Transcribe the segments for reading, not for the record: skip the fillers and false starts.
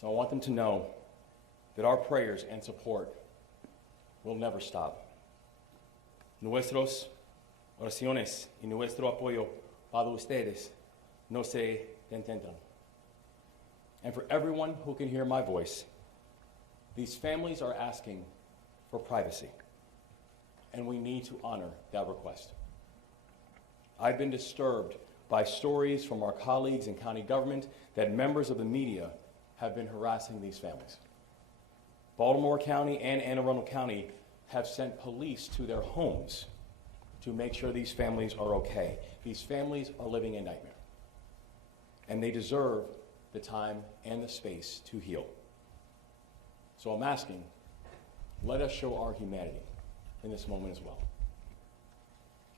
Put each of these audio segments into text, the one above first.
So I want them to know that our prayers and support will never stop. Nuestros oraciones y nuestro apoyo para ustedes no se detengan. And for everyone who can hear my voice, these families are asking for privacy, and we need to honor that request. I've been disturbed by stories from our colleagues in county government that members of the media have been harassing these families. Baltimore County and Anne Arundel County have sent police to their homes to make sure these families are okay. These families are living a nightmare, and they deserve the time and the space to heal. So I'm asking, let us show our humanity in this moment as well.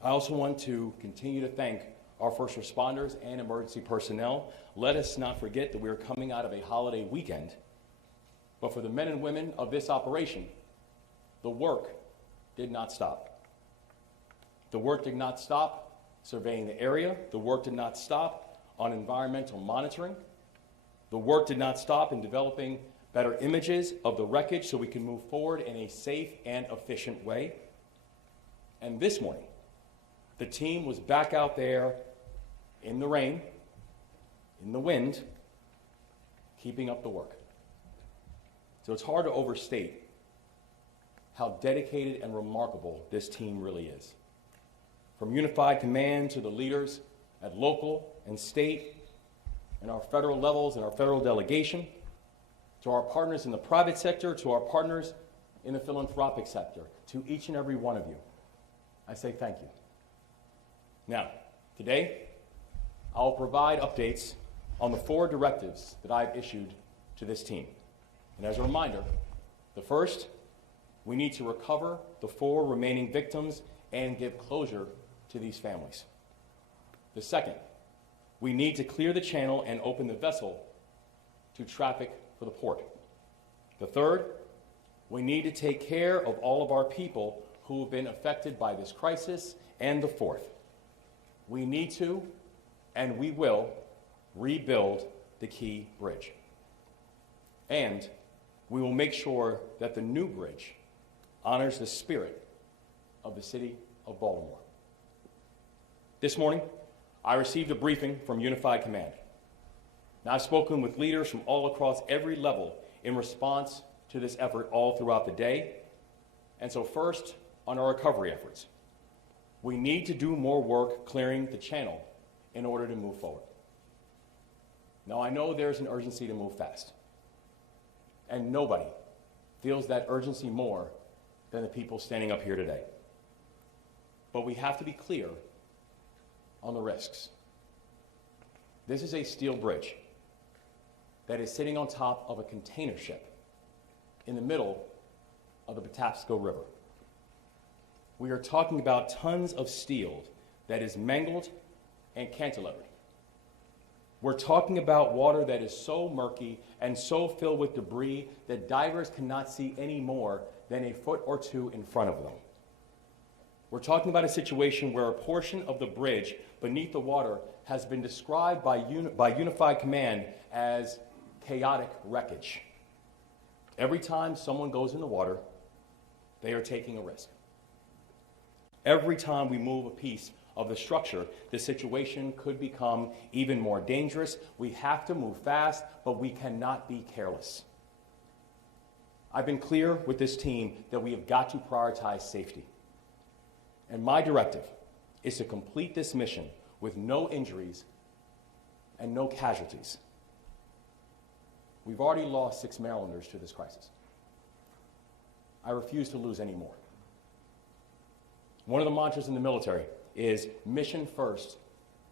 I also want to continue to thank our first responders and emergency personnel. Let us not forget that we are coming out of a holiday weekend, but for the men and women of this operation, the work did not stop. The work did not stop surveying the area. The work did not stop on environmental monitoring. The work did not stop in developing better images of the wreckage so we can move forward in a safe and efficient way. And this morning, the team was back out there in the rain, in the wind, keeping up the work. So it's hard to overstate how dedicated and remarkable this team really is. From unified command to the leaders at local and state and our federal levels and our federal delegation, to our partners in the private sector, to our partners in the philanthropic sector, to each and every one of you, I say thank you. Now, today, I will provide updates on the 4 directives that I've issued to this team. And as a reminder, the first, we need to recover the 4 remaining victims and give closure to these families. The second, we need to clear the channel and open the vessel to traffic for the port. The third, we need to take care of all of our people who have been affected by this crisis. And the fourth, we need to, and we will, rebuild the Key Bridge. And we will make sure that the new bridge honors the spirit of the city of Baltimore. This morning, I received a briefing from Unified Command. Now, I've spoken with leaders from all across every level in response to this effort all throughout the day. And so first, on our recovery efforts, we need to do more work clearing the channel in order to move forward. Now, I know there's an urgency to move fast, and nobody feels that urgency more than the people standing up here today. But we have to be clear on the risks. This is a steel bridge that is sitting on top of a container ship in the middle of the Patapsco River. We are talking about tons of steel that is mangled and cantilevered. We're talking about water that is so murky and so filled with debris that divers cannot see any more than a foot or two in front of them. We're talking about a situation where a portion of the bridge beneath the water has been described by Unified Command as chaotic wreckage. Every time someone goes in the water, they are taking a risk. Every time we move a piece of the structure, the situation could become even more dangerous. We have to move fast, but we cannot be careless. I've been clear with this team that we have got to prioritize safety. And my directive is to complete this mission with no injuries and no casualties. We've already lost 6 Marylanders to this crisis. I refuse to lose any more. One of the mantras in the military is mission first,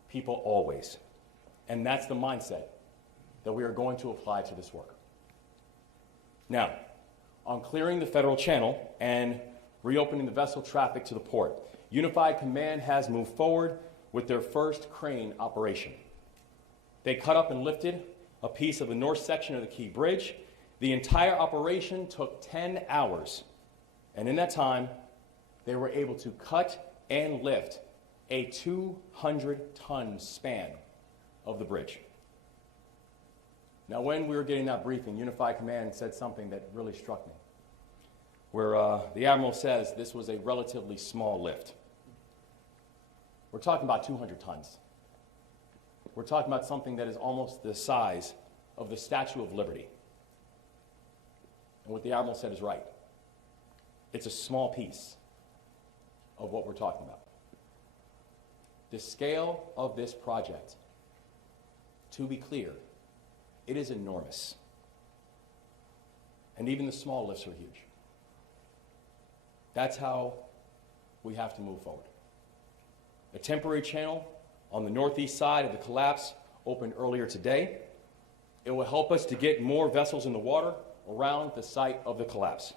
people always. And that's the mindset that we are going to apply to this work. Now, on clearing the federal channel and reopening the vessel traffic to the port, Unified Command has moved forward with their first crane operation. They cut up and lifted a piece of the north section of the Key Bridge. The entire operation took 10 hours. And in that time, they were able to cut and lift a 200-ton span of the bridge. Now, when we were getting that briefing, Unified Command said something that really struck me, where the Admiral says this was a relatively small lift. We're talking about 200 tons. We're talking about something that is almost the size of the Statue of Liberty. And what the Admiral said is right. It's a small piece of what we're talking about. The scale of this project, to be clear, it is enormous. And even the small lifts are huge. That's how we have to move forward. A temporary channel on the northeast side of the collapse opened earlier today. It will help us to get more vessels in the water around the site of the collapse.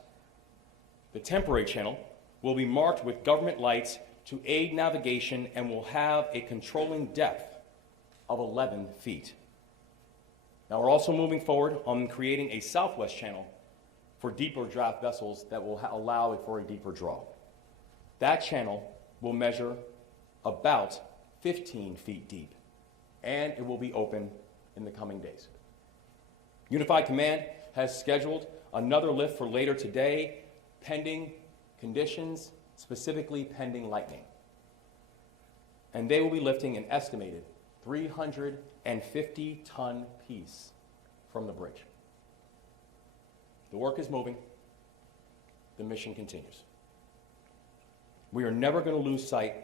The temporary channel will be marked with government lights to aid navigation and will have a controlling depth of 11 feet. Now, we're also moving forward on creating a southwest channel for deeper draft vessels that will allow for a deeper draw. That channel will measure about 15 feet deep, and it will be open in the coming days. Unified Command has scheduled another lift for later today, pending conditions, specifically pending lightning. And they will be lifting an estimated 350-ton piece from the bridge. The work is moving. The mission continues. We are never going to lose sight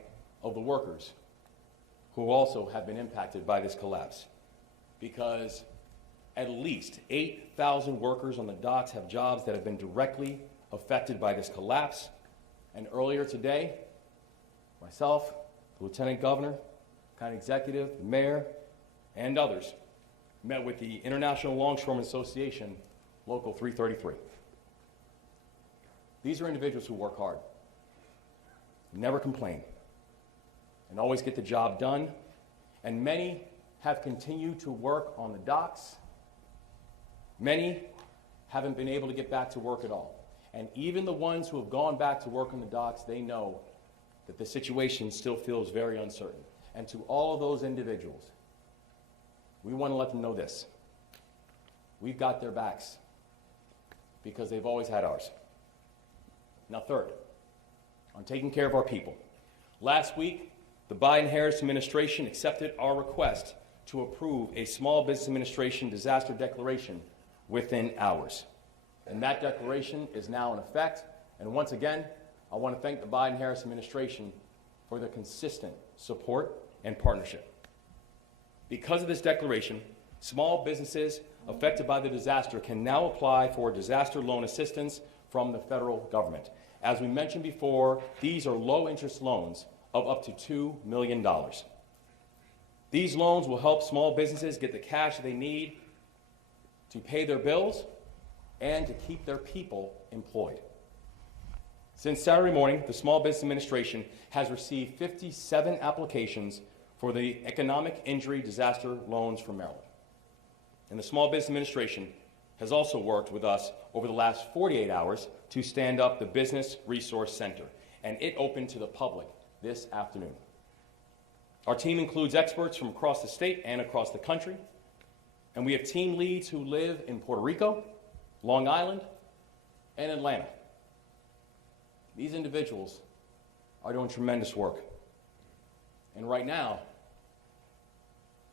of the workers who also have been impacted by this collapse, because at least 8,000 workers on the docks have jobs that have been directly affected by this collapse. And earlier today, myself, the Lieutenant Governor, County Executive, the Mayor, and others met with the International Longshoremen Association, Local 333. These are individuals who work hard, never complain, and always get the job done. And many have continued to work on the docks. Many haven't been able to get back to work at all. And even the ones who have gone back to work on the docks, they know that the situation still feels very uncertain. And to all of those individuals, we want to let them know this. We've got their backs because they've always had ours. Now, third, on taking care of our people. Last week, the Biden-Harris administration accepted our request to approve a Small Business Administration disaster declaration within hours. And that declaration is now in effect. And once again, I want to thank the Biden-Harris administration for their consistent support and partnership. Because of this declaration, small businesses affected by the disaster can now apply for disaster loan assistance from the federal government. As we mentioned before, these are low-interest loans of up to $2 million. These loans will help small businesses get the cash they need to pay their bills and to keep their people employed. Since Saturday morning, the Small Business Administration has received 57 applications for the economic injury disaster loans from Maryland. And the Small Business Administration has also worked with us over the last 48 hours to stand up the Business Resource Center, and it opened to the public this afternoon. Our team includes experts from across the state and across the country, and we have team leads who live in Puerto Rico, Long Island, and Atlanta. These individuals are doing tremendous work. And right now,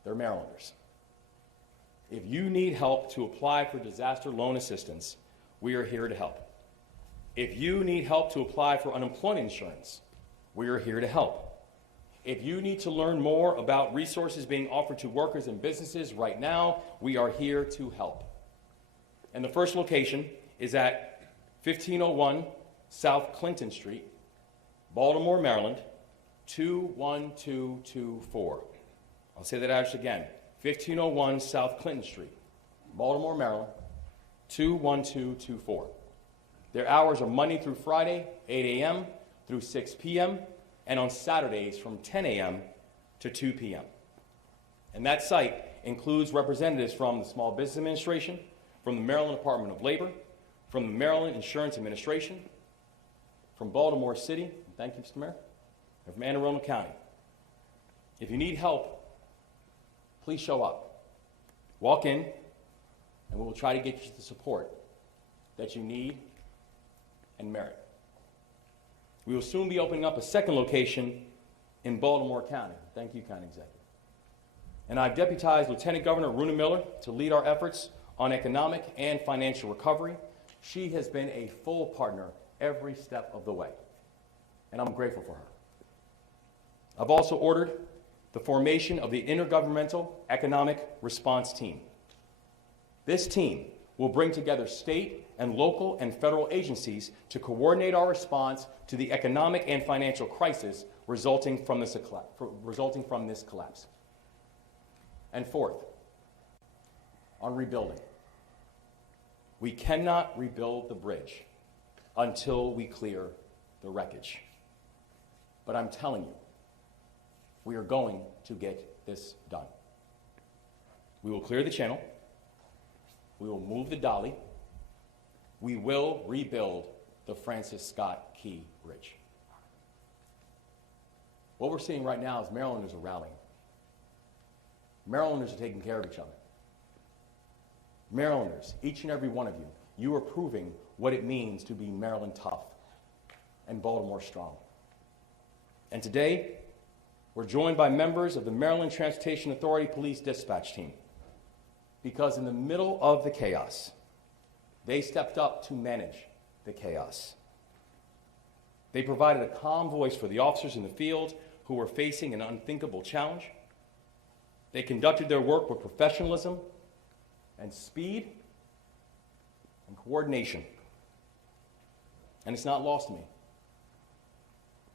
they're Marylanders. If you need help to apply for disaster loan assistance, we are here to help. If you need help to apply for unemployment insurance, we are here to help. If you need to learn more about resources being offered to workers and businesses right now, we are here to help. And the first location is at 1501 South Clinton Street, Baltimore, Maryland, 21224. I'll say that address again. 1501 South Clinton Street, Baltimore, Maryland, 21224. Their hours are Monday through Friday, 8 a.m. through 6 p.m., and on Saturdays from 10 a.m. to 2 p.m. And that site includes representatives from the Small Business Administration, from the Maryland Department of Labor, from the Maryland Insurance Administration, from Baltimore City, thank you, Mr. Mayor, and from Anne Arundel County. If you need help, please show up. Walk in, and we will try to get you the support that you need and merit. We will soon be opening up a second location in Baltimore County. Thank you, County Executive. And I've deputized Lieutenant Governor Runa Miller to lead our efforts on economic and financial recovery. She has been a full partner every step of the way, and I'm grateful for her. I've also ordered the formation of the Intergovernmental Economic Response Team. This team will bring together state and local and federal agencies to coordinate our response to the economic and financial crisis resulting from this collapse. And fourth, on rebuilding. We cannot rebuild the bridge until we clear the wreckage. But I'm telling you, we are going to get this done. We will clear the channel. We will move the dolly. We will rebuild the Francis Scott Key Bridge. What we're seeing right now is Marylanders are rallying. Marylanders are taking care of each other. Marylanders, each and every one of you, you are proving what it means to be Maryland tough and Baltimore strong. And today, we're joined by members of the Maryland Transportation Authority Police Dispatch Team, because in the middle of the chaos, they stepped up to manage the chaos. They provided a calm voice for the officers in the field who were facing an unthinkable challenge. They conducted their work with professionalism and speed and coordination. And it's not lost to me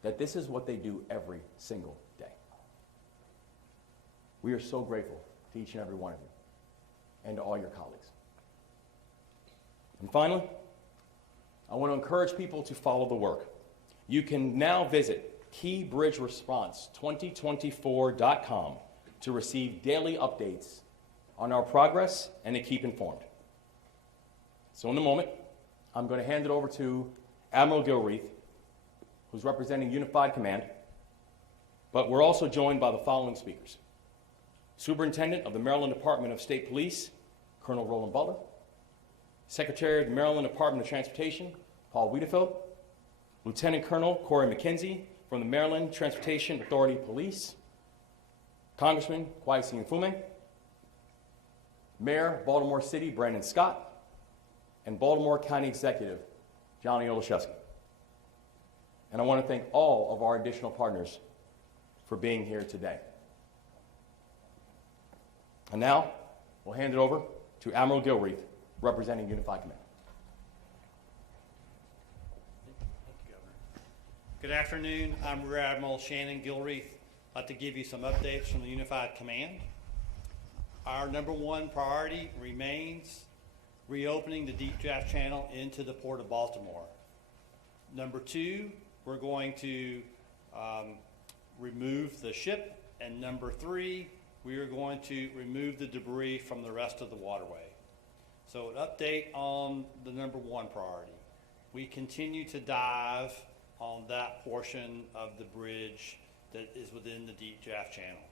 that this is what they do every single day. We are so grateful to each and every one of you and to all your colleagues. And finally, I want to encourage people to follow the work. You can now visit keybridgeresponse2024.com to receive daily updates on our progress and to keep informed. So in a moment, I'm going to hand it over to Admiral Gilreath, who's representing Unified Command, but we're also joined by the following speakers: Superintendent of the Maryland Department of State Police, Colonel Roland Butler; Secretary of the Maryland Department of Transportation, Paul Wiedefeld; Lieutenant Colonel Corey McKenzie from the Maryland Transportation Authority Police; Congressman Kweisi Mfume; Mayor Baltimore City Brandon Scott; and Baltimore County Executive Johnny Olszewski. And I want to thank all of our additional partners for being here today. And now, we'll hand it over to Admiral Gilreath, representing Unified Command. Thank you, Governor. Good afternoon. I'm Rear Admiral Shannon Gilreath. I'd like to give you some updates from the Unified Command. Our number one priority remains reopening the deep draft channel into the Port of Baltimore. Number two, we're going to remove the ship. And number three, we are going to remove the debris from the rest of the waterway. So an update on the number one priority. We continue to dive on that portion of the bridge that is within the deep draft channel.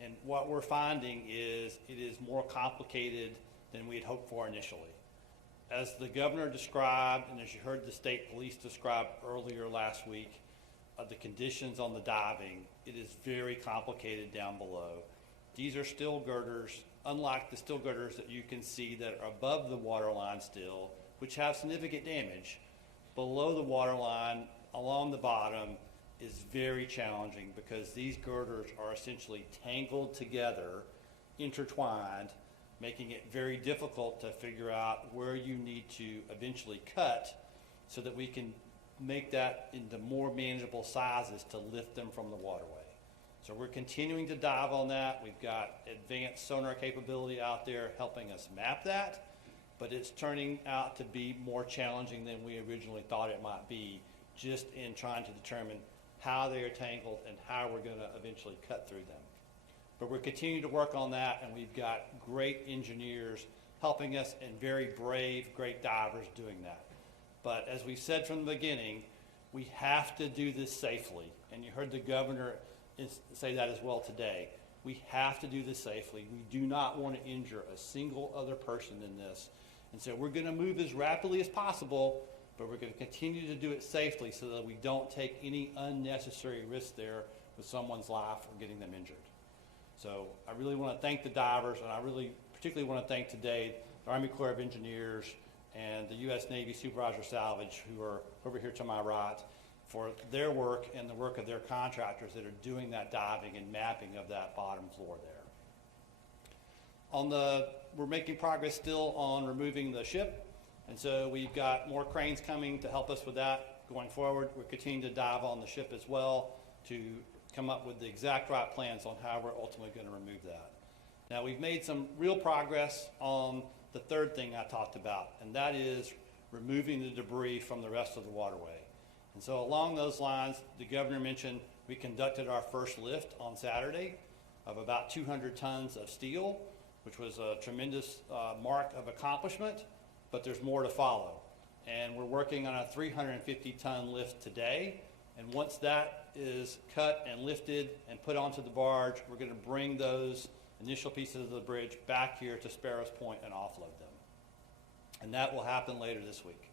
And what we're finding is it is more complicated than we had hoped for initially. As the governor described, and as you heard the state police describe earlier last week, the conditions on the diving, it is very complicated down below. These are still girders, unlike the still girders that you can see that are above the waterline still, which have significant damage. Below the waterline, along the bottom, is very challenging because these girders are essentially tangled together, intertwined, making it very difficult to figure out where you need to eventually cut so that we can make that into more manageable sizes to lift them from the waterway. So we're continuing to dive on that. We've got advanced sonar capability out there helping us map that, but it's turning out to be more challenging than we originally thought it might be, just in trying to determine how they are tangled and how we're going to eventually cut through them. But we're continuing to work on that, and we've got great engineers helping us and very brave, great divers doing that. But as we said from the beginning, we have to do this safely. And you heard the governor say that as well today. We have to do this safely. We do not want to injure a single other person in this. And so we're going to move as rapidly as possible, but we're going to continue to do it safely so that we don't take any unnecessary risk there with someone's life or getting them injured. So I really want to thank the divers, and I really particularly want to thank today the Army Corps of Engineers and the U.S. Navy Supervisor Salvage, who are over here to my right, for their work and the work of their contractors that are doing that diving and mapping of that bottom floor there. We're making progress still on removing the ship, and so we've got more cranes coming to help us with that going forward. We're continuing to dive on the ship as well to come up with the exact right plans on how we're ultimately going to remove that. Now, we've made some real progress on the third thing I talked about, and that is removing the debris from the rest of the waterway. And so along those lines, the governor mentioned we conducted our first lift on Saturday of about 200 tons of steel, which was a tremendous mark of accomplishment, but there's more to follow. And we're working on a 350-ton lift today. And once that is cut and lifted and put onto the barge, we're going to bring those initial pieces of the bridge back here to Sparrows Point and offload them. And that will happen later this week.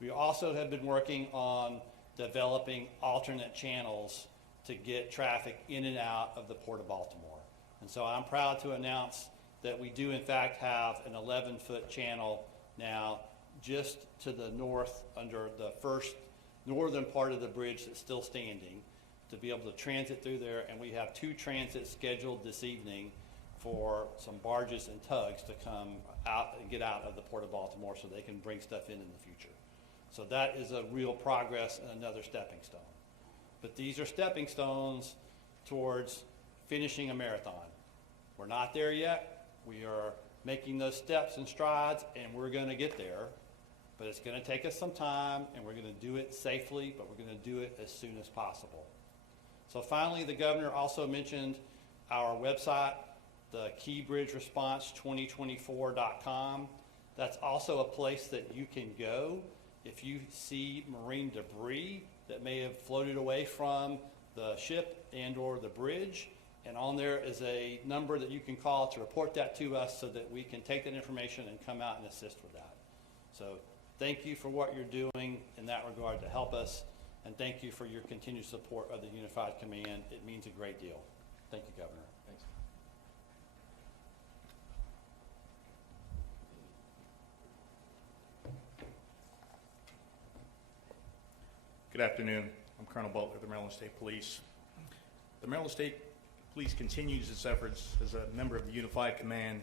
We also have been working on developing alternate channels to get traffic in and out of the Port of Baltimore. And so I'm proud to announce that we do in fact have an 11-foot channel now just to the north under the first northern part of the bridge that's still standing to be able to transit through there. And we have 2 transits scheduled this evening for some barges and tugs to come out and get out of the Port of Baltimore so they can bring stuff in the future. So that is a real progress and another stepping stone. But these are stepping stones towards finishing a marathon. We're not there yet. We are making those steps and strides, and we're going to get there. But it's going to take us some time, and we're going to do it safely, but we're going to do it as soon as possible. So finally, the governor also mentioned our website, the keybridgeresponse2024.com. That's also a place that you can go if you see marine debris that may have floated away from the ship and or the bridge. And on there is a number that you can call to report that to us so that we can take that information and come out and assist with that. So thank you for what you're doing in that regard to help us, and thank you for your continued support of the Unified Command. It means a great deal. Thank you, Governor. Thanks. Good afternoon. I'm Colonel Butler of the Maryland State Police. The Maryland State Police continues its efforts as a member of the Unified Command.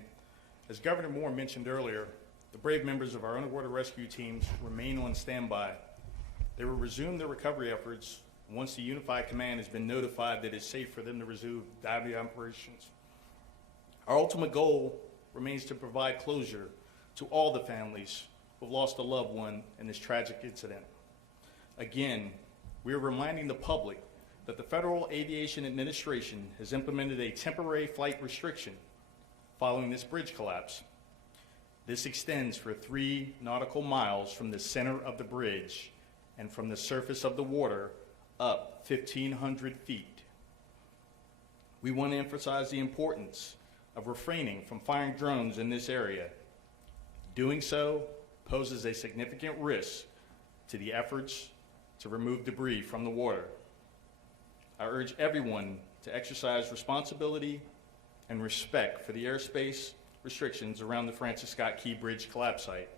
As Governor Moore mentioned earlier, the brave members of our underwater rescue teams remain on standby. They will resume their recovery efforts once the Unified Command has been notified that it's safe for them to resume diving operations. Our ultimate goal remains to provide closure to all the families who have lost a loved one in this tragic incident. Again, we are reminding the public that the Federal Aviation Administration has implemented a temporary flight restriction following this bridge collapse. This extends for 3 nautical miles from the center of the bridge and from the surface of the water up 1,500 feet. We want to emphasize the importance of refraining from firing drones in this area. Doing so poses a significant risk to the efforts to remove debris from the water. I urge everyone to exercise responsibility and respect for the airspace restrictions around the Francis Scott Key Bridge collapse site.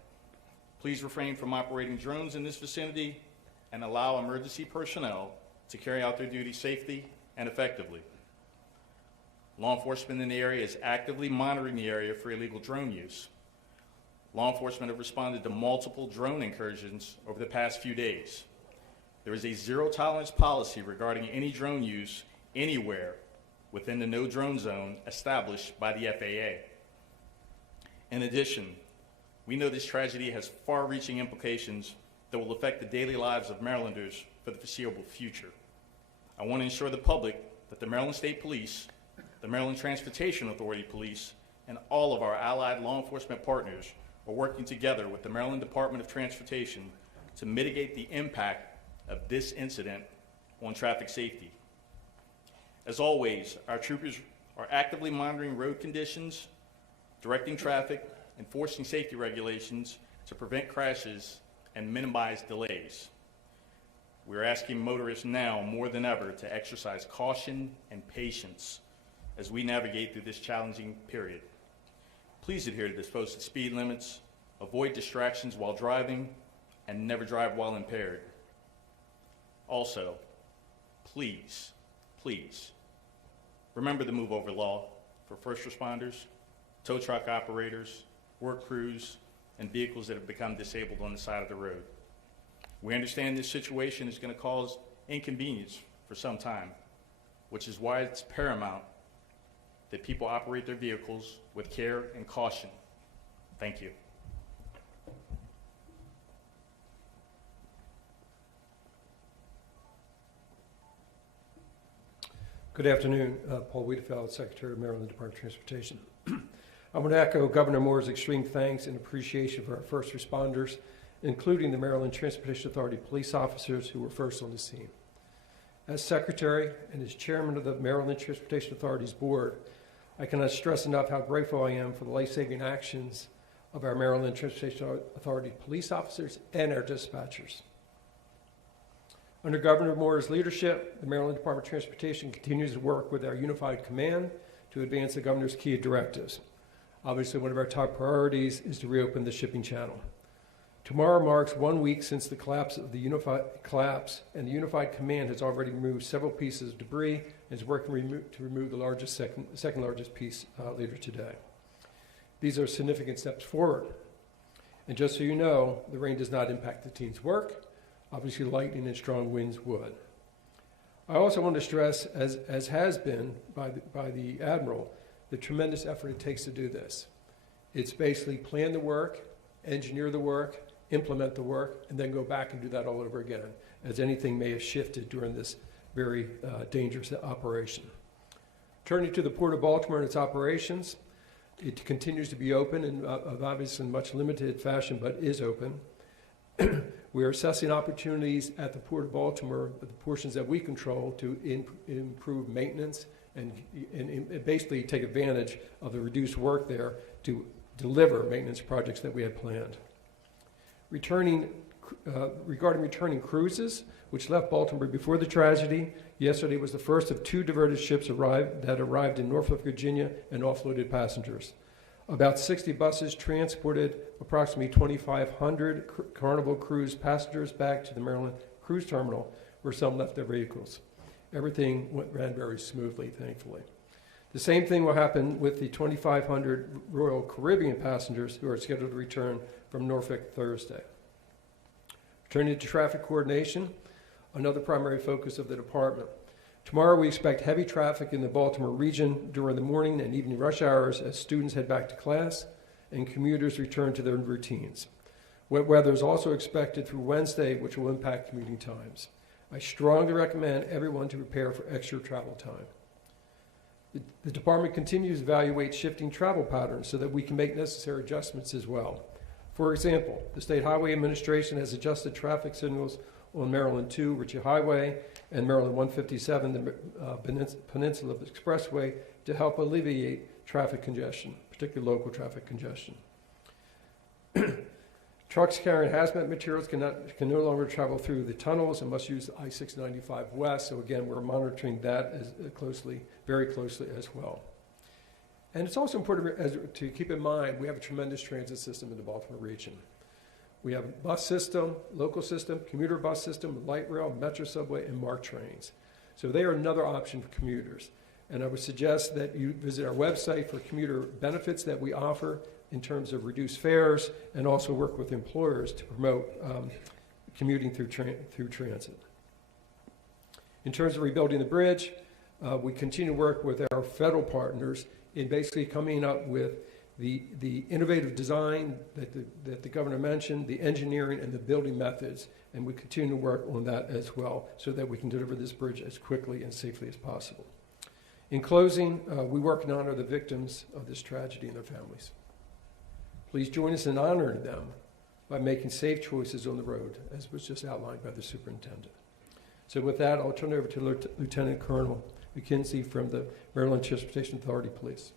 Please refrain from operating drones in this vicinity and allow emergency personnel to carry out their duties safely and effectively. Law enforcement in the area is actively monitoring the area for illegal drone use. Law enforcement have responded to multiple drone incursions over the past few days. There is a zero-tolerance policy regarding any drone use anywhere within the no-drone zone established by the FAA. In addition, we know this tragedy has far-reaching implications that will affect the daily lives of Marylanders for the foreseeable future. I want to ensure the public that the Maryland State Police, the Maryland Transportation Authority Police, and all of our allied law enforcement partners are working together with the Maryland Department of Transportation to mitigate the impact of this incident on traffic safety. As always, our troopers are actively monitoring road conditions, directing traffic, enforcing safety regulations to prevent crashes and minimize delays. We're asking motorists now more than ever to exercise caution and patience as we navigate through this challenging period. Please adhere to the posted speed limits, avoid distractions while driving, and never drive while impaired. Also, please, remember the move over law for first responders, tow truck operators, work crews, and vehicles that have become disabled on the side of the road. We understand this situation is going to cause inconvenience for some time, which is why it's paramount that people operate their vehicles with care and caution. Thank you. Good afternoon. Paul Wiedefeld, Secretary of Maryland Department of Transportation. I want to echo Governor Moore's extreme thanks and appreciation for our first responders, including the Maryland Transportation Authority police officers who were first on the scene. As Secretary and as Chairman of the Maryland Transportation Authority's Board, I cannot stress enough how grateful I am for the life-saving actions of our Maryland Transportation Authority police officers and our dispatchers. Under Governor Moore's leadership, the Maryland Department of Transportation continues to work with our unified command to advance the governor's key directives. Obviously, one of our top priorities is to reopen the shipping channel. Tomorrow marks 1 week since the collapse, and the unified command has already removed several pieces of debris and is working to remove the second largest piece later today. These are significant steps forward. And just so you know, the rain does not impact the team's work. Obviously, lightning and strong winds would. I also want to stress, as has been by the Admiral, the tremendous effort it takes to do this. It's basically plan the work, engineer the work, implement the work, and then go back and do that all over again, as anything may have shifted during this very dangerous operation. Turning to the Port of Baltimore and its operations, it continues to be open in obviously in much limited fashion, but is open. We are assessing opportunities at the Port of Baltimore, the portions that we control, to improve maintenance and basically take advantage of the reduced work there to deliver maintenance projects that we had planned. Regarding returning cruises, which left Baltimore before the tragedy, yesterday was the first of 2 diverted ships that arrived in Norfolk, Virginia, and offloaded passengers. About 60 buses transported approximately 2,500 Carnival Cruise passengers back to the Maryland Cruise Terminal, where some left their vehicles. Everything ran very smoothly, thankfully. The same thing will happen with the 2,500 Royal Caribbean passengers who are scheduled to return from Norfolk Thursday. Turning to traffic coordination, another primary focus of the department. Tomorrow we expect heavy traffic in the Baltimore region during the morning and evening rush hours as students head back to class and commuters return to their routines. Wet weather is also expected through Wednesday, which will impact commuting times. I strongly recommend everyone to prepare for extra travel time. The department continues to evaluate shifting travel patterns so that we can make necessary adjustments as well. For example, the State Highway Administration has adjusted traffic signals on Maryland 2, Ritchie Highway, and Maryland 157, the Peninsula Expressway, to help alleviate traffic congestion, particularly local traffic congestion. Trucks carrying hazmat materials can no longer travel through the tunnels and must use I-695 West. So again, we're monitoring that very closely as well. And it's also important to keep in mind, we have a tremendous transit system in the Baltimore region. We have a bus system, local system, commuter bus system, light rail, metro subway, and MARC trains. So they are another option for commuters. And I would suggest that you visit our website for commuter benefits that we offer in terms of reduced fares, and also work with employers to promote commuting through transit. In terms of rebuilding the bridge, we continue to work with our federal partners in basically coming up with the innovative design that the governor mentioned, the engineering and the building methods, and we continue to work on that as well so that we can deliver this bridge as quickly and safely as possible. In closing, we work and honor the victims of this tragedy and their families. Please join us in honoring them by making safe choices on the road, as was just outlined by the superintendent. So with that, I'll turn it over to Lieutenant Colonel McKenzie from the Maryland Transportation Authority, please.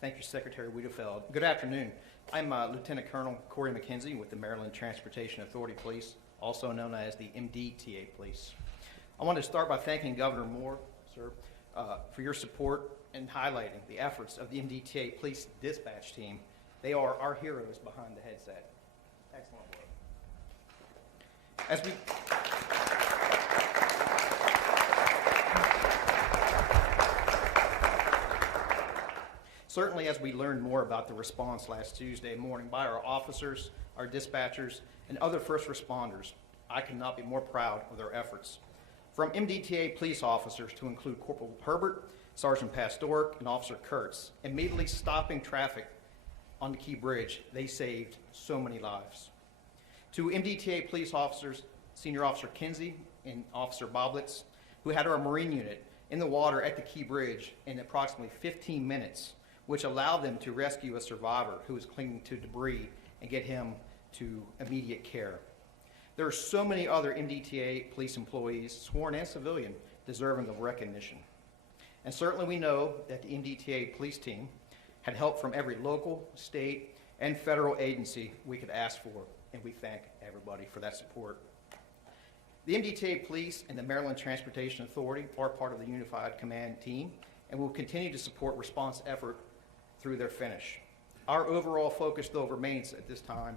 Thank you, Secretary Wiedefeld. Good afternoon. I'm Lieutenant Colonel Corey McKenzie with the Maryland Transportation Authority Police, also known as the MDTA Police. I want to start by thanking Governor Moore, sir, for your support and highlighting the efforts of the MDTA Police Dispatch Team. They are our heroes behind the headset. Excellent work. Certainly, as we learned more about the response last Tuesday morning by our officers, our dispatchers, and other first responders, I could not be more proud of their efforts. From MDTA police officers to include Corporal Herbert, Sergeant Pastoric, and Officer Kurtz, immediately stopping traffic on the Key Bridge, they saved so many lives. To MDTA police officers, Senior Officer Kinsey and Officer Boblitz, who had our Marine unit in the water at the Key Bridge in approximately 15 minutes, which allowed them to rescue a survivor who was clinging to debris and get him to immediate care. There are so many other MDTA police employees, sworn and civilian, deserving of recognition. And certainly we know that the MDTA police team had help from every local, state, and federal agency we could ask for, and we thank everybody for that support. The MDTA police and the Maryland Transportation Authority are part of the Unified Command team and will continue to support response effort through their finish. Our overall focus, though, remains at this time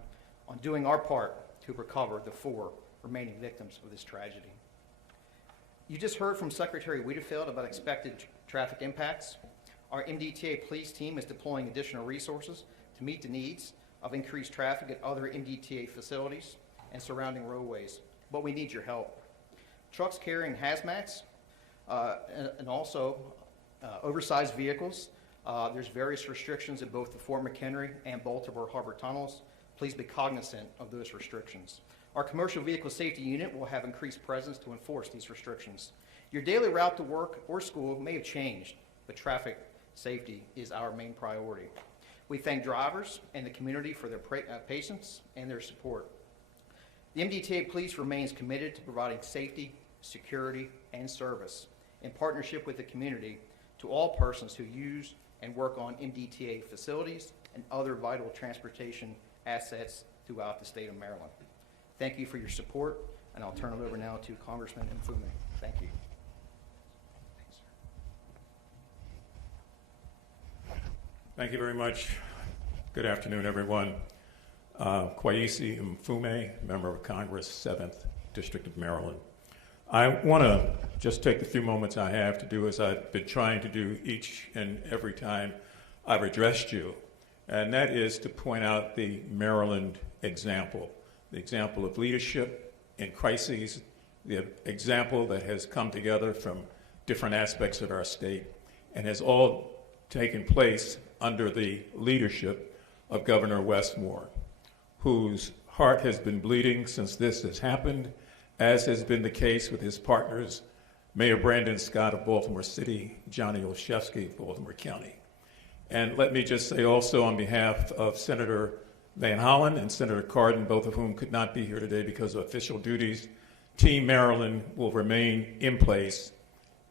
on doing our part to recover the 4 remaining victims of this tragedy. You just heard from Secretary Wiedefeld about expected traffic impacts. Our MDTA police team is deploying additional resources to meet the needs of increased traffic at other MDTA facilities and surrounding roadways, but we need your help. Trucks carrying hazmats and also oversized vehicles. There's various restrictions at both the Fort McHenry and Baltimore Harbor tunnels. Please be cognizant of those restrictions. Our commercial vehicle safety unit will have increased presence to enforce these restrictions. Your daily route to work or school may have changed, but traffic safety is our main priority. We thank drivers and the community for their patience and their support. The MDTA Police remains committed to providing safety, security, and service in partnership with the community to all persons who use and work on MDTA facilities and other vital transportation assets throughout the state of Maryland. Thank you for your support, and I'll turn it over now to Congressman Mfume. Thank you. Thank you very much. Good afternoon, everyone. Kwesi Mfume, Member of Congress, 7th District of Maryland. I want to just take the few moments I have to do as I've been trying to do each and every time I've addressed you, and that is to point out the Maryland example, the example of leadership in crises, the example that has come together from different aspects of our state and has all taken place under the leadership of Governor Wes Moore, whose heart has been bleeding since this has happened, as has been the case with his partners, Mayor Brandon Scott of Baltimore City, Johnny Olszewski of Baltimore County. And let me just say also on behalf of Senator Van Hollen and Senator Cardin, both of whom could not be here today because of official duties, Team Maryland will remain in place,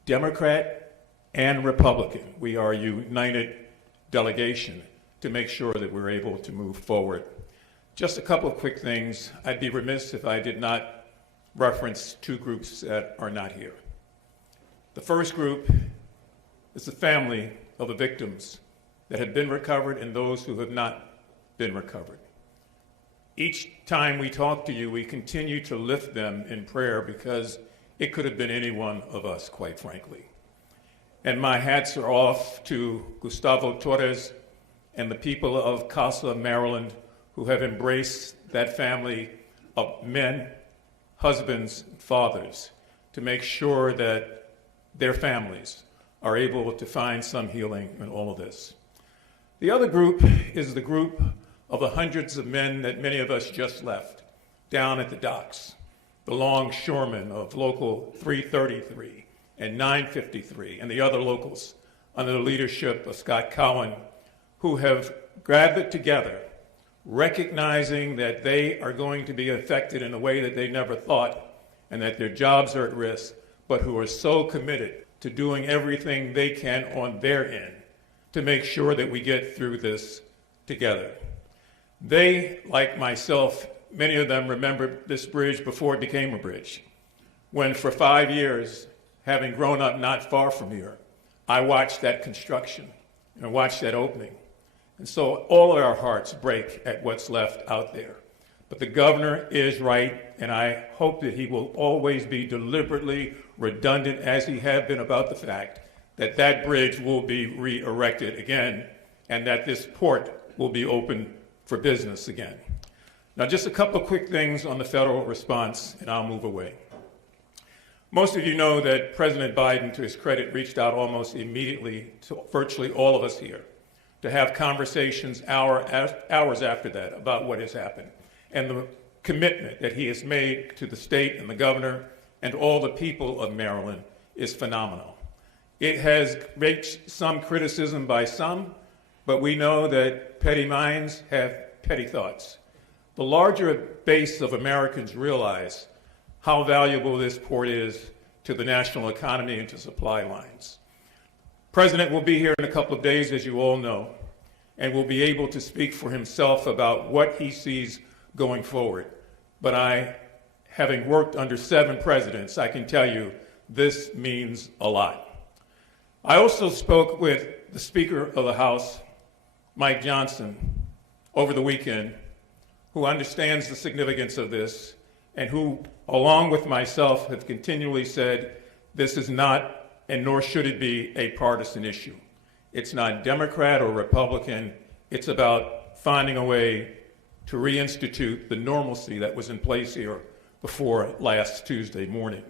Democrat and Republican. We are a united delegation to make sure that we're able to move forward. Just a couple of quick things. I'd be remiss if I did not reference 2 groups that are not here. The first group is the family of the victims that have been recovered and those who have not been recovered. Each time we talk to you, we continue to lift them in prayer because it could have been any one of us, quite frankly. And my hats are off to Gustavo Torres and the people of Casa, Maryland, who have embraced that family of men, husbands, fathers, to make sure that their families are able to find some healing in all of this. The other group is the group of the hundreds of men that many of us just left down at the docks, the longshoremen of Local 333 and 953 and the other locals under the leadership of Scott Cowan, who have gathered together recognizing that they are going to be affected in a way that they never thought and that their jobs are at risk, but who are so committed to doing everything they can on their end to make sure that we get through this together. They, like myself, many of them remember this bridge before it became a bridge, when for 5 years, having grown up not far from here, I watched that construction and watched that opening. And so all of our hearts break at what's left out there. But the governor is right, and I hope that he will always be deliberately redundant, as he has been, about the fact that that bridge will be re-erected again and that this port will be open for business again. Now, just a couple of quick things on the federal response, and I'll move away. Most of you know that President Biden, to his credit, reached out almost immediately to virtually all of us here to have conversations hours after that about what has happened. And the commitment that he has made to the state and the governor and all the people of Maryland is phenomenal. It has reached some criticism by some, but we know that petty minds have petty thoughts. The larger base of Americans realize how valuable this port is to the national economy and to supply lines. President will be here in a couple of days, as you all know, and will be able to speak for himself about what he sees going forward. But I, having worked under 7 presidents, I can tell you this means a lot. I also spoke with the Speaker of the House, Mike Johnson, over the weekend, who understands the significance of this and who, along with myself, have continually said this is not, and nor should it be, a partisan issue. It's not Democrat or Republican. It's about finding a way to reinstitute the normalcy that was in place here before last Tuesday morning.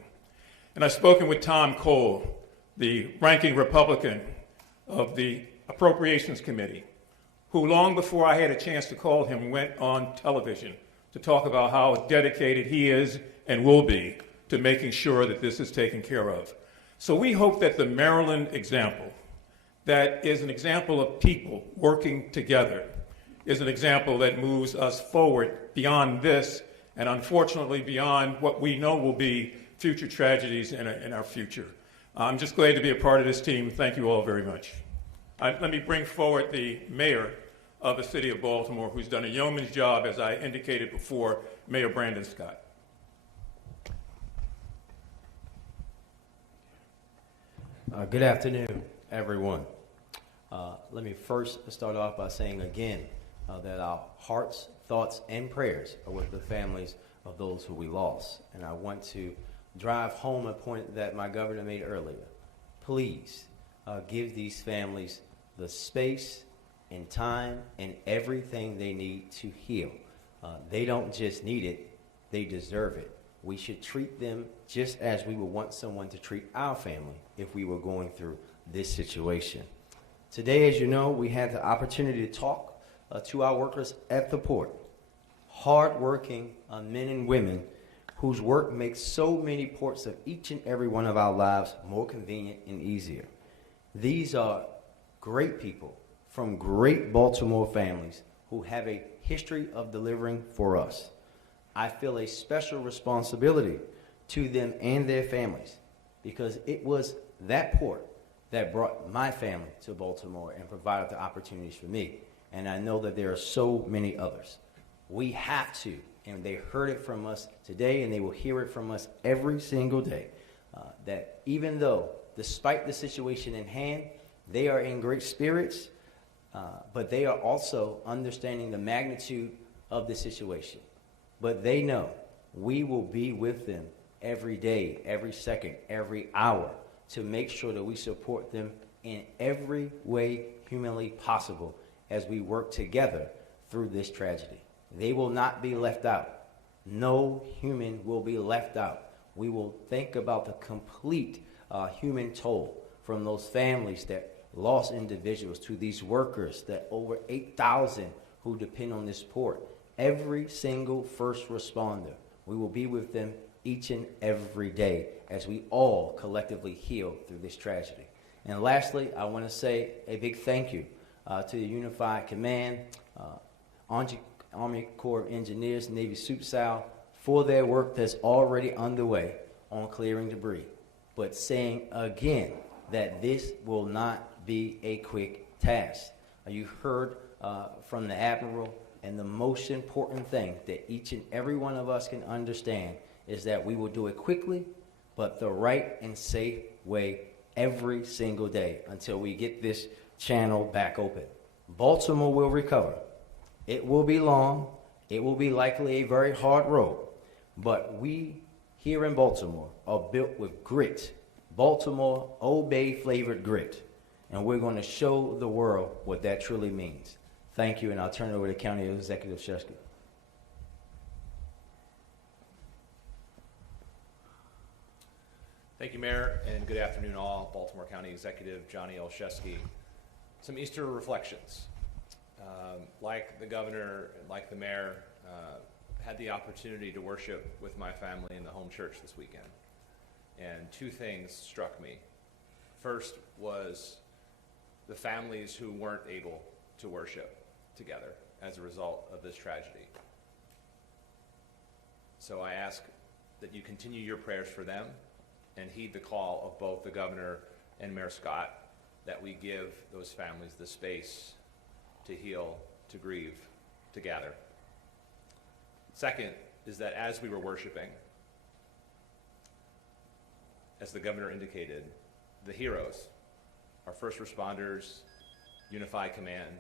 And I've spoken with Tom Cole, the ranking Republican of the Appropriations Committee, who long before I had a chance to call him went on television to talk about how dedicated he is and will be to making sure that this is taken care of. So we hope that the Maryland example, that is an example of people working together, is an example that moves us forward beyond this and unfortunately beyond what we know will be future tragedies in our future. I'm just glad to be a part of this team. Thank you all very much. Let me bring forward the mayor of the city of Baltimore, who's done a yeoman's job, as I indicated before, Mayor Brandon Scott. Good afternoon, everyone. Let me first start off by saying again that our hearts, thoughts, and prayers are with the families of those who we lost. And I want to drive home a point that my governor made earlier. Please give these families the space and time and everything they need to heal. They don't just need it, they deserve it. We should treat them just as we would want someone to treat our family if we were going through this situation. Today, as you know, we had the opportunity to talk to our workers at the port. Hard-working men and women whose work makes so many ports of each and every one of our lives more convenient and easier. These are great people from great Baltimore families who have a history of delivering for us. I feel a special responsibility to them and their families because it was that port that brought my family to Baltimore and provided the opportunities for me. And I know that there are so many others. We have to, and they heard it from us today, and they will hear it from us every single day, that even though, despite the situation in hand, they are in great spirits, but they are also understanding the magnitude of the situation. But they know we will be with them every day, every second, every hour to make sure that we support them in every way humanly possible as we work together through this tragedy. They will not be left out. No human will be left out. We will think about the complete human toll from those families that lost individuals to these workers, that over 8,000 who depend on this port. Every single first responder, we will be with them each and every day as we all collectively heal through this tragedy. And lastly, I want to say a big thank you to the Unified Command, Army Corps of Engineers, Navy SUPSAL, for their work that's already underway on clearing debris, but saying again that this will not be a quick task. You heard from the Admiral, and the most important thing that each and every one of us can understand is that we will do it quickly, but the right and safe way every single day until we get this channel back open. Baltimore will recover. It will be long. It will be likely a very hard road, but we here in Baltimore are built with grit. Baltimore Old Bay flavored grit. And we're going to show the world what that truly means. Thank you, and I'll turn it over to County Executive Shesky. Thank you, Mayor, and good afternoon all. Baltimore County Executive Johnny L. Shesky. Some Easter reflections. Like the governor, like the mayor, had the opportunity to worship with my family in the home church this weekend. And two things struck me. First was the families who weren't able to worship together as a result of this tragedy. So I ask that you continue your prayers for them and heed the call of both the governor and Mayor Scott, that we give those families the space to heal, to grieve, to gather. Second is that as we were worshiping, as the governor indicated, the heroes, our first responders, Unified Command,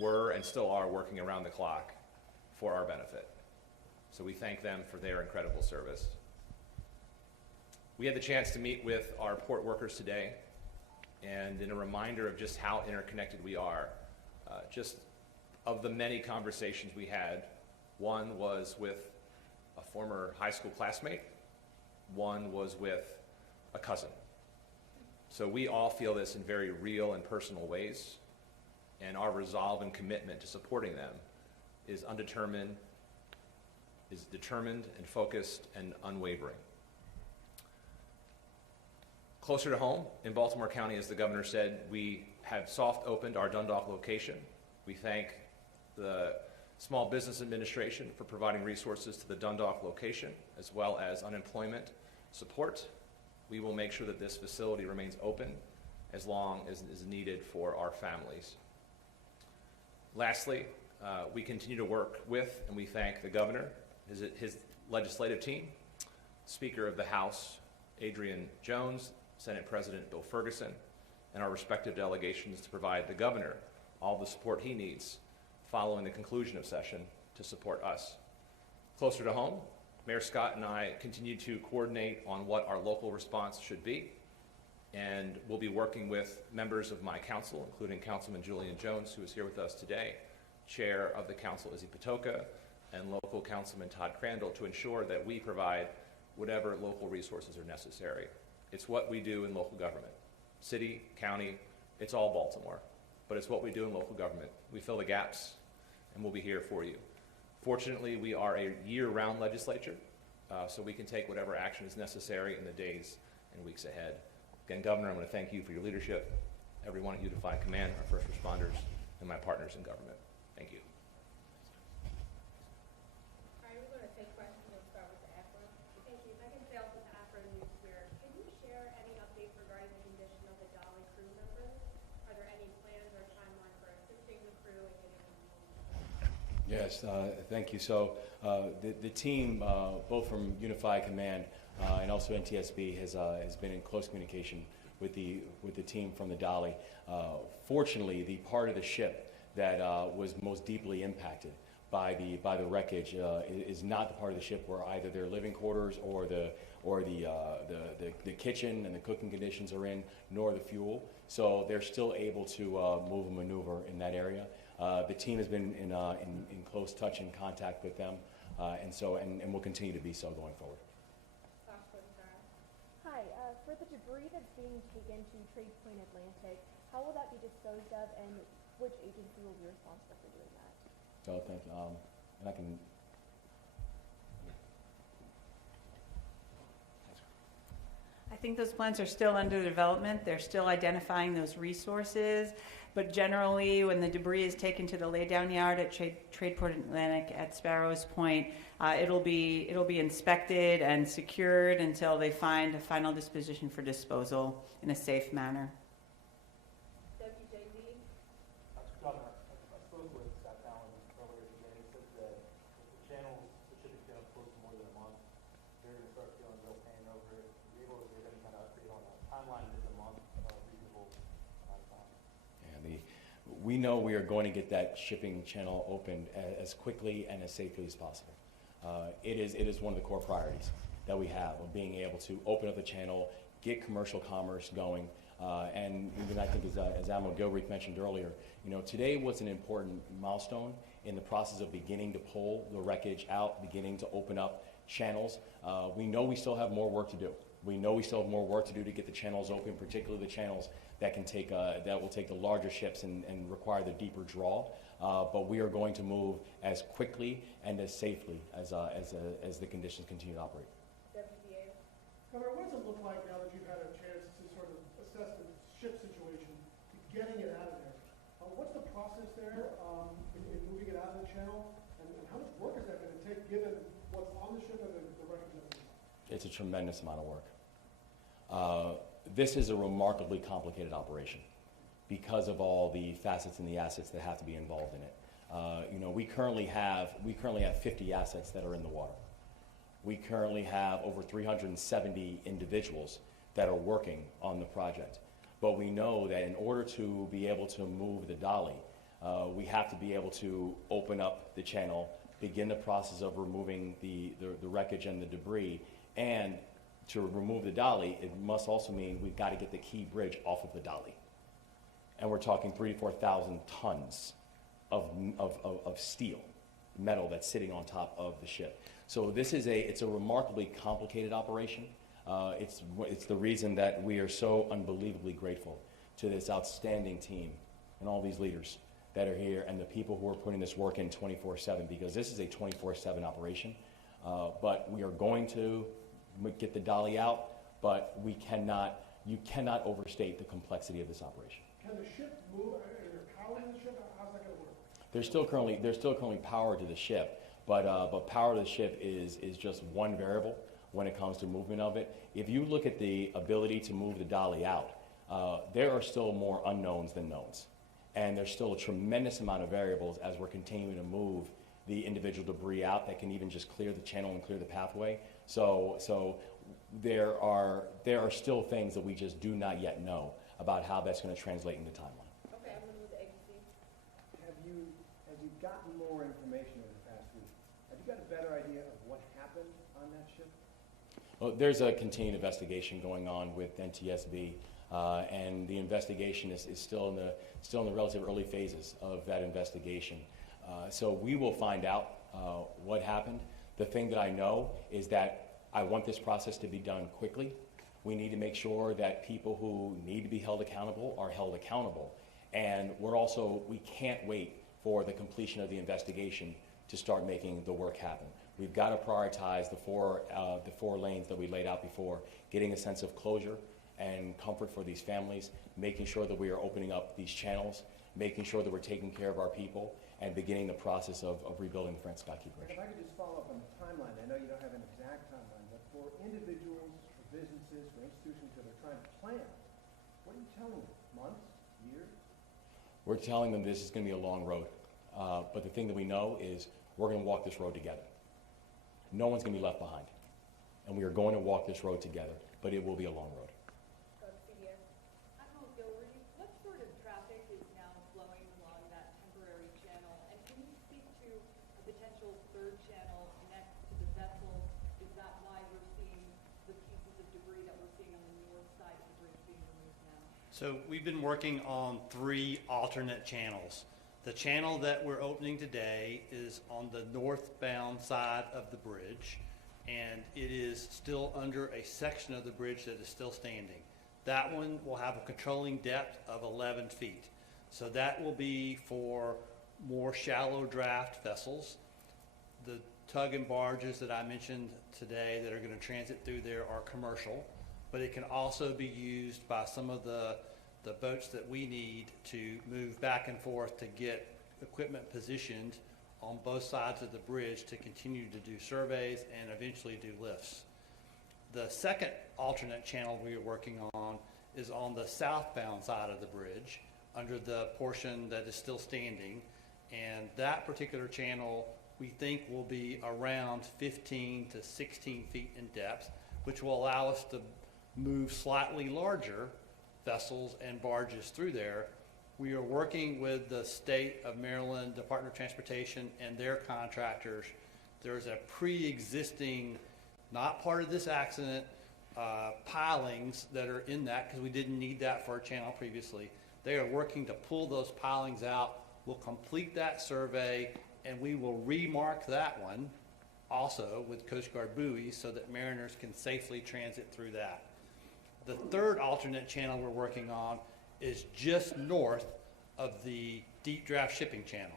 were and still are working around the clock for our benefit. So we thank them for their incredible service. We had the chance to meet with our port workers today, and in a reminder of just how interconnected we are, just of the many conversations we had, one was with a former high school classmate, one was with a cousin. So we all feel this in very real and personal ways, and our resolve and commitment to supporting them is determined and focused and unwavering. Closer to home, in Baltimore County, as the governor said, we have soft opened our Dundalk location. We thank the Small Business Administration for providing resources to the Dundalk location, as well as unemployment support. We will make sure that this facility remains open as long as is needed for our families. Lastly, we continue to work with, and we thank the governor, his legislative team, Speaker of the House, Adrian Jones, Senate President Bill Ferguson, and our respective delegations to provide the governor all the support he needs following the conclusion of session to support us. Closer to home, Mayor Scott and I continue to coordinate on what our local response should be, and we'll be working with members of my council, including Councilman Julian Jones, who is here with us today, Chair of the Council Izzy Patoka, and local Councilman Todd Crandall, to ensure that we provide whatever local resources are necessary. It's what we do in local government. City, county, it's all Baltimore, but it's what we do in local government. We fill the gaps, and we'll be here for you. Fortunately, we are a year-round legislature, so we can take whatever action is necessary in the days and weeks ahead. Again, Governor, I'm going to thank you for your leadership, everyone at Unified Command, our first responders, and my partners in government. Thank you. All right, we're going to take questions. We'll start with the AFRA. Thank you. Megan Sales with the AFRA News here. Can you share any updates regarding the condition of the Dolly crew members? Are there any plans or timeline for assisting the crew and getting them home? Yes, thank you. So the team, both from Unified Command and also NTSB, has been in close communication with the team from the Dolly. Fortunately, the part of the ship that was most deeply impacted by the wreckage is not the part of the ship where either their living quarters or the kitchen and the cooking conditions are in, nor the fuel. So they're still able to move and maneuver in that area. The team has been in close touch and contact with them, and will continue to be so going forward. Hi, for the debris that's being taken to Trade Point Atlantic, how will that be disposed of, and which agency will be responsible for doing that? So thank you. And I can. I think those plans are still under development. They're still identifying those resources. But generally, when the debris is taken to the laydown yard at Tradeport Atlantic at Sparrows Point, it'll be inspected and secured until they find a final disposition for disposal in a safe manner. WJD? Governor, I spoke with Scott Allen earlier today. He said that if the channels, the shipping's going to close for more than a month, they're going to start feeling real pain over it. Are you able to give any kind of update on a timeline? Is a month reasonable amount of time? Yeah, we know we are going to get that shipping channel opened as quickly and as safely as possible. It is one of the core priorities that we have of being able to open up the channel, get commercial commerce going, and even I think as Admiral Gilreath mentioned earlier, today was an important milestone in the process of beginning to pull the wreckage out, beginning to open up channels. We know we still have more work to do. We know we still have more work to do to get the channels open, particularly the channels that can take that will take the larger ships and require the deeper draw. But we are going to move as quickly and as safely as the conditions continue to operate. WDA? Governor, what does it look like now that you've had a chance to sort of assess the ship situation, getting it out of there? What's the process there in moving it out of the channel? And how much work is that going to take given what's on the ship and the wreckage of it? It's a tremendous amount of work. This is a remarkably complicated operation because of all the facets and the assets that have to be involved in it. We currently have 50 assets that are in the water. We currently have over 370 individuals that are working on the project. But we know that in order to be able to move the dolly, we have to be able to open up the channel, begin the process of removing the wreckage and the debris, and to remove the dolly, it must also mean we've got to get the key bridge off of the dolly. And we're talking 3,000 to 4,000 tons of steel, metal that's sitting on top of the ship. So it's a remarkably complicated operation. It's the reason that we are so unbelievably grateful to this outstanding team and all these leaders that are here and the people who are putting this work in 24/7, because this is a 24/7 operation. But we are going to get the dolly out, but you cannot overstate the complexity of this operation. Can the ship move? Is there power to the ship? How's that going to work? There's still currently power to the ship, but power to the ship is just one variable when it comes to movement of it. If you look at the ability to move the dolly out, there are still more unknowns than knowns. And there's still a tremendous amount of variables as we're continuing to move the individual debris out that can even just clear the channel and clear the pathway. So there are still things that we just do not yet know about how that's going to translate into timeline. Okay, I'm going to move to agency. Have you gotten more information over the past week? Have you got a better idea of what happened on that ship? Well, there's a continued investigation going on with NTSB, and the investigation is still in the relative early phases of that investigation. So we will find out what happened. The thing that I know is that I want this process to be done quickly. We need to make sure that people who need to be held accountable are held accountable. And we can't wait for the completion of the investigation to start making the work happen. We've got to prioritize the four lanes that we laid out before, getting a sense of closure and comfort for these families, making sure that we are opening up these channels, making sure that we're taking care of our people, and beginning the process of rebuilding the Francis Scott Key Bridge. If I could just follow up on the timeline. I know you don't have an exact timeline, but for individuals, for businesses, for institutions that are trying to plan, what are you telling them? Months? Years? We're telling them this is going to be a long road. But the thing that we know is we're going to walk this road together. No one's going to be left behind. And we are going to walk this road together, but it will be a long road. CBS. Admiral Gilreath, what sort of traffic is now flowing along that temporary channel? And can you speak to a potential third channel next to the vessel? Is that why we're seeing the pieces of debris that we're seeing on the north side of the bridge being removed now? So we've been working on 3 alternate channels. The channel that we're opening today is on the northbound side of the bridge, and it is still under a section of the bridge that is still standing. That one will have a controlling depth of 11 feet. So that will be for more shallow draft vessels. The tug and barges that I mentioned today that are going to transit through there are commercial, but it can also be used by some of the the boats that we need to move back and forth to get equipment positioned on both sides of the bridge to continue to do surveys and eventually do lifts. The second alternate channel we are working on is on the southbound side of the bridge under the portion that is still standing. And that particular channel we think will be around 15 to 16 feet in depth, which will allow us to move slightly larger vessels and barges through there. We are working with the state of Maryland Department of Transportation and their contractors. There's a pre-existing, not part of this accident, pilings that are in that because we didn't need that for our channel previously. They are working to pull those pilings out. We'll complete that survey and we will remark that one also with Coast Guard buoys so that mariners can safely transit through that. The third alternate channel we're working on is just north of the deep draft shipping channel.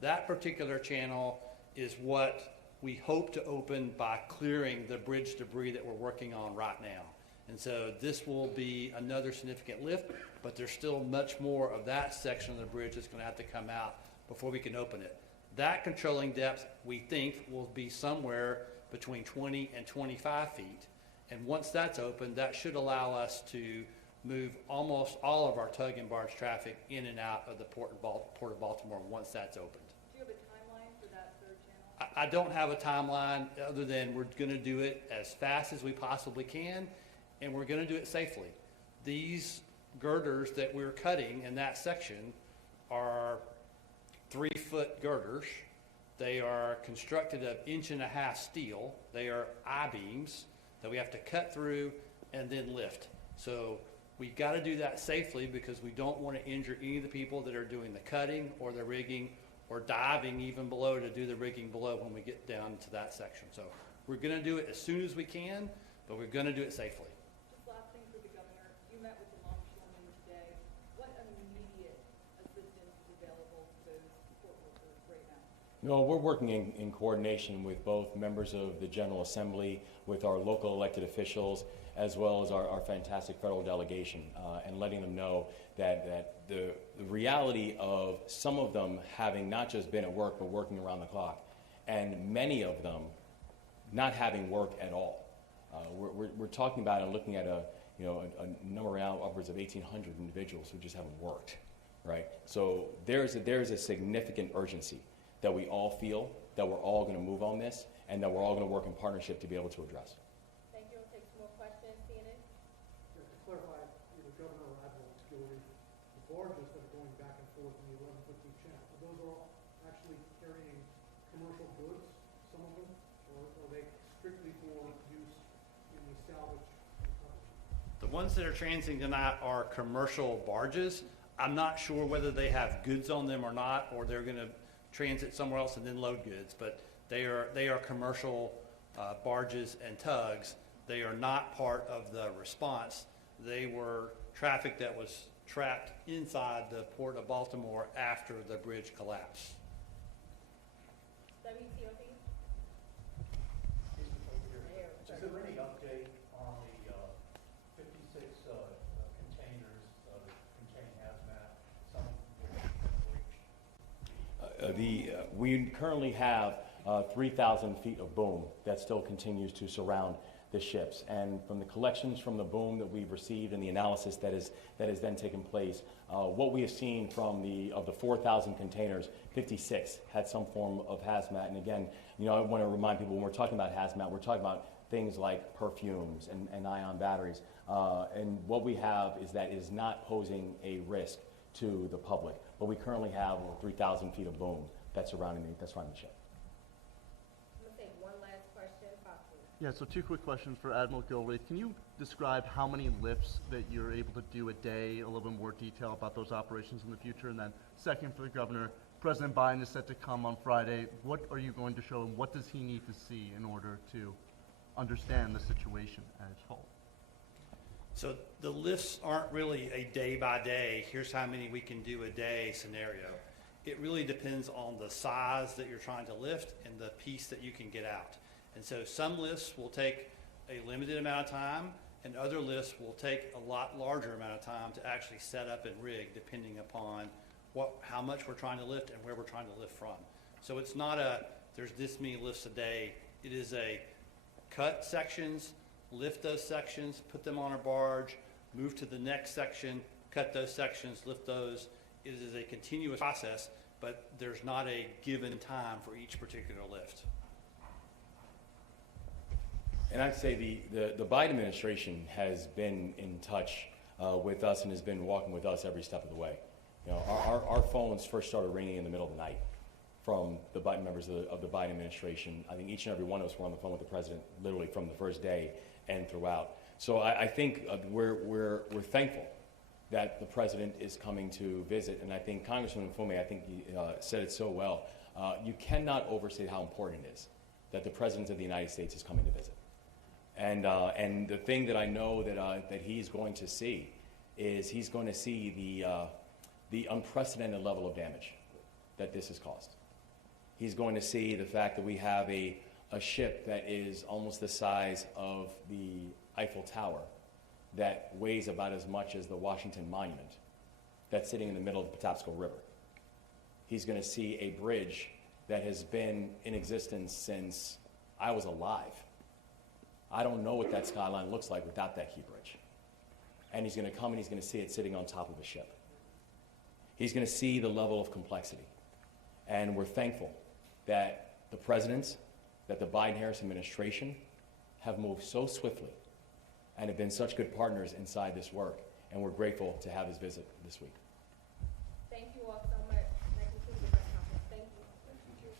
That particular channel is what we hope to open by clearing the bridge debris that we're working on right now. And so this will be another significant lift, but there's still much more of that section of the bridge that's going to have to come out before we can open it. That controlling depth, we think, will be somewhere between 20 and 25 feet. And once that's open, that should allow us to move almost all of our tug and barge traffic in and out of the Port of Baltimore once that's opened. Do you have a timeline for that third channel? I don't have a timeline other than we're going to do it as fast as we possibly can, and we're going to do it safely. These girders that we're cutting in that section are 3-foot girders. They are constructed of 1.5 inch steel. They are I-beams that we have to cut through and then lift. So we got to do that safely because we don't want to injure any of the people that are doing the cutting or the rigging or diving even below to do the rigging below when we get down to that section. So we're going to do it as soon as we can, but we're going to do it safely. Just last thing for the governor, you met with the longshoremen today. What immediate assistance is available to those port workers right now? No, we're working in coordination with both members of the General Assembly, with our local elected officials, as well as our fantastic federal delegation, and letting them know that the reality of some of them having not just been at work, but working around the clock, and many of them not having work at all. We're talking about and looking at a number around upwards of 1,800 individuals who just haven't worked, right? So there's a significant urgency that we all feel, that we're all going to move on this, and that we're all going to work in partnership to be able to address. Thank you. We'll take some more questions. CNN? To clarify, either Governor or Admiral Gilroy, the barges that are going back and forth in the 11-foot deep channel, are those all actually carrying commercial goods, some of them, or are they strictly for use in the salvage and coverage? The ones that are transiting tonight are commercial barges. I'm not sure whether they have goods on them or not, or they're going to transit somewhere else and then load goods, but they are commercial barges and tugs. They are not part of the response. They were traffic that was trapped inside the Port of Baltimore after the bridge collapsed. WTOP? Is there any update on the 56 containers that contain hazmat, some of which have breached? We currently have 3,000 feet of boom that still continues to surround the ships. And from the collections from the boom that we've received and the analysis that has then taken place, what we have seen of the 4,000 containers, 56 had some form of hazmat. And again, I want to remind people when we're talking about hazmat, we're talking about things like perfumes and ion batteries. And what we have is that it is not posing a risk to the public. But we currently have 3,000 feet of boom that's surrounding the ship. I'm going to take one last question. Foxy. Yeah, so 2 quick questions for Admiral Gilroy. Can you describe how many lifts that you're able to do a day, a little bit more detail about those operations in the future? And then second for the governor, President Biden is set to come on Friday. What are you going to show him? What does he need to see in order to understand the situation as a whole? So the lifts aren't really a day by day, here's how many we can do a day scenario. It really depends on the size that you're trying to lift and the piece that you can get out. And so some lifts will take a limited amount of time, and other lifts will take a lot larger amount of time to actually set up and rig, depending upon how much we're trying to lift and where we're trying to lift from. So it's not there's this many lifts a day. It is a cut sections, lift those sections, put them on a barge, move to the next section, cut those sections, lift those. It is a continuous process, but there's not a given time for each particular lift. And I'd say the Biden administration has been in touch with us and has been walking with us every step of the way. You know, our phones first started ringing in the middle of the night from the Biden members of the Biden administration. I think each and every one of us were on the phone with the president literally from the first day and throughout. So I think we're thankful that the president is coming to visit, and I think Congressman Mfume, I think he said it so well. You cannot overstate how important it is that the president of the United States is coming to visit. And the thing that I know that he's going to see is he's going to see the unprecedented level of damage that this has caused. He's going to see the fact that we have a ship that is almost the size of the Eiffel Tower, that weighs about as much as the Washington Monument, that's sitting in the middle of the Patapsco River. He's going to see a bridge that has been in existence since I was alive. I don't know what that skyline looks like without that key bridge. And he's going to come and he's going to see it sitting on top of a ship. He's going to see the level of complexity. And we're thankful that the presidents, that the Biden-Harris administration have moved so swiftly and have been such good partners inside this work. And we're grateful to have his visit this week. Thank you all so much. That concludes the press conference. Thank you.